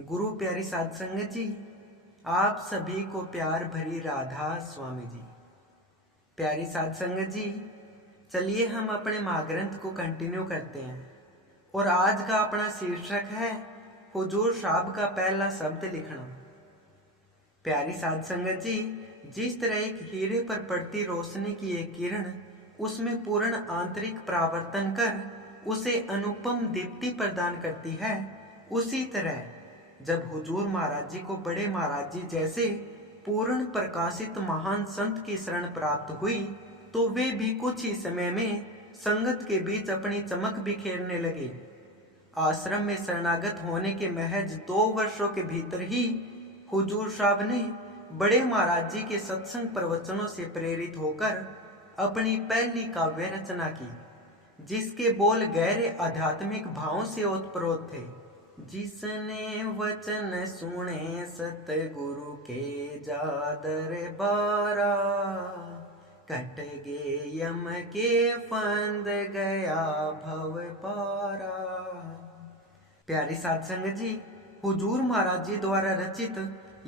गुरु प्यारी साध संगत जी, आप सभी को प्यार भरी राधा स्वामी जी। प्यारी साध संगत जी, चलिए हम अपने महाग्रंथ को कंटिन्यू करते हैं और आज का अपना शीर्षक है हुजूर साहब का पहला शब्द लिखना। प्यारी साध संगत जी, जिस तरह एक हीरे पर पड़ती रोशनी की एक किरण उसमें पूर्ण आंतरिक परावर्तन कर उसे अनुपम दीप्ति प्रदान करती है, उसी तरह जब हुजूर महाराज जी को बड़े महाराज जी जैसे पूर्ण प्रकाशित महान संत की शरण प्राप्त हुई तो वे भी कुछ ही समय में संगत के बीच अपनी चमक बिखेरने लगे। आश्रम में शरणागत होने के महज 2 वर्षों के भीतर ही हुजूर साहब ने बड़े महाराज जी के सत्संग प्रवचनों से प्रेरित होकर अपनी पहली काव्य रचना की, जिसके बोल गहरे आध्यात्मिक भावों से ओतप्रोत थे। जिसने वचन सुने सतगुरु के जा दरबारा, कट गे यम के फंद गया भव पारा। प्यारी साध संगत जी, हुजूर महाराज जी द्वारा रचित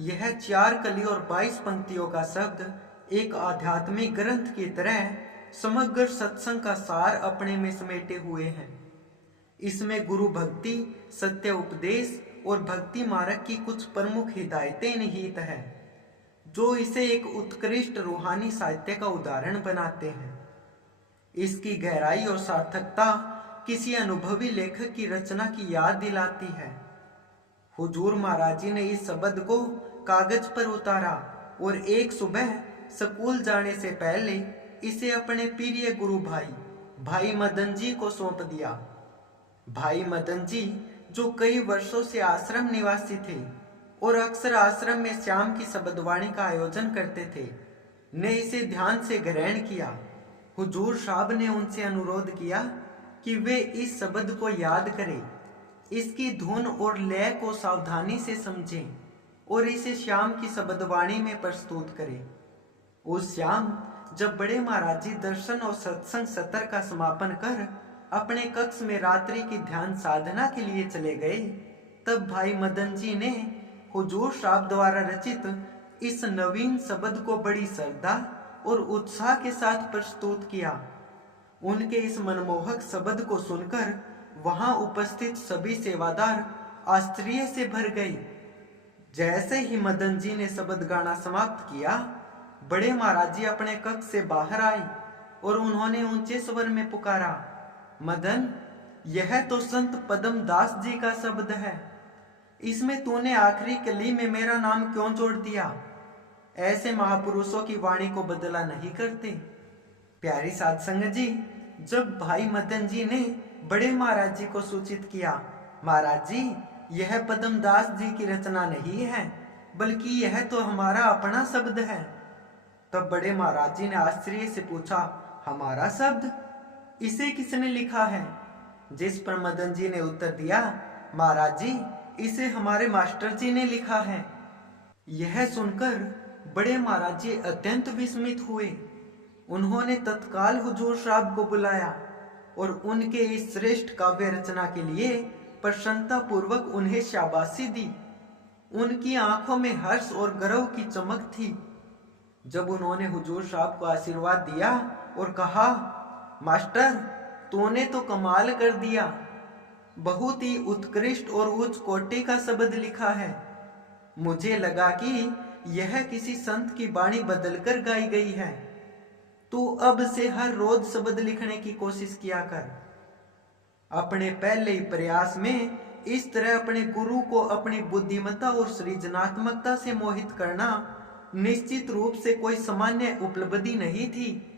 यह 4 कली और 22 पंक्तियों का शब्द एक आध्यात्मिक ग्रंथ की तरह समग्र सत्संग का सार अपने में समेटे हुए हैं। इसमें गुरु भक्ति, सत्य उपदेश और भक्ति मार्ग की कुछ प्रमुख हिदायतें निहित है, जो इसे एक उत्कृष्ट रूहानी साहित्य का उदाहरण बनाते हैं। इसकी गहराई और सार्थकता किसी अनुभवी लेखक की रचना की याद दिलाती है। हुजूर महाराज जी ने इस शब्द को कागज पर उतारा और एक सुबह स्कूल जाने से पहले इसे अपने प्रिय गुरु भाई मदन जी को सौंप दिया। भाई मदन जी, जो कई वर्षों से आश्रम निवासी थे और अक्सर आश्रम में शाम की शब्दवाणी का आयोजन करते थे, ने इसे ध्यान से ग्रहण किया। हुजूर साहब ने उनसे अनुरोध किया कि वे इस शब्द को याद करें, इसकी धुन और लय को सावधानी से समझें और इसे शाम की शब्दवाणी में प्रस्तुत करें। उस शाम जब बड़े महाराज जी दर्शन और सत्संग सत्र का समापन कर अपने कक्ष में रात्रि की ध्यान साधना के लिए चले गए, तब भाई मदन जी ने हुजूर साहब द्वारा रचित इस नवीन शब्द को बड़ी श्रद्धा और उत्साह के साथ प्रस्तुत किया। उनके इस मनमोहक शब्द को सुनकर वहां उपस्थित सभी सेवादार आश्चर्य से भर गए। जैसे ही मदन जी ने शब्द गाना समाप्त किया, बड़े महाराज जी अपने कक्ष से बाहर आए और उन्होंने ऊंचे स्वर में पुकारा, मदन, यह तो संत पद्म दास जी का शब्द है। इसमें तूने आखिरी कली में मेरा नाम क्यों जोड़ दिया? ऐसे महापुरुषों की वाणी को बदला नहीं करते। प्यारी साध संगत जी, जब भाई मदन जी ने बड़े महाराज जी को सूचित किया, महाराज जी, यह पद्म दास जी की रचना नहीं है, बल्कि यह तो हमारा अपना शब्द है, तब बड़े महाराज जी ने आश्चर्य से पूछा, हमारा शब्द? इसे किसने लिखा है? जिस पर मदन जी ने उत्तर दिया, महाराज जी, इसे हमारे मास्टर जी ने लिखा है। यह सुनकर बड़े महाराज जी अत्यंत विस्मित हुए। उन्होंने तत्काल हुजूर साहब को बुलाया और उनके इस श्रेष्ठ काव्य रचना के लिए प्रसन्नता पूर्वक उन्हें शाबाशी दी। उनकी आंखों में हर्ष और गर्व की चमक थी। जब उन्होंने हुजूर साहब को आशीर्वाद दिया और कहा, मास्टर, तूने तो कमाल कर दिया, बहुत ही उत्कृष्ट और उच्च कोटि का शब्द लिखा है। मुझे लगा कि यह किसी संत की वाणी बदलकर गाई गई है। तू अब से हर रोज शब्द लिखने की कोशिश किया कर। अपने पहले ही प्रयास में इस तरह अपने गुरु को अपनी बुद्धिमत्ता और सृजनात्मकता से मोहित करना निश्चित रूप से कोई सामान्य उपलब्धि नहीं थी।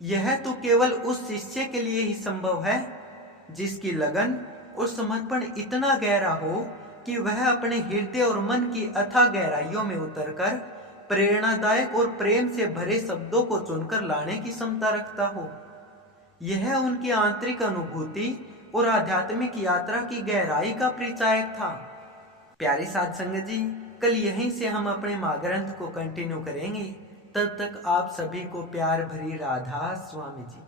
यह तो केवल उस शिष्य के लिए ही संभव है जिसकी लगन और समर्पण इतना गहरा हो कि वह अपने हृदय और मन की अथाह गहराइयों में उतरकर प्रेरणादायक और प्रेम से भरे शब्दों को चुनकर लाने की क्षमता रखता हो। यह उनकी आंतरिक अनुभूति और आध्यात्मिक यात्रा की गहराई का परिचायक था। प्यारी साध संगत जी, कल यहीं से हम अपने महाग्रंथ को कंटिन्यू करेंगे। तब तक आप सभी को प्यार भरी राधा स्वामी जी।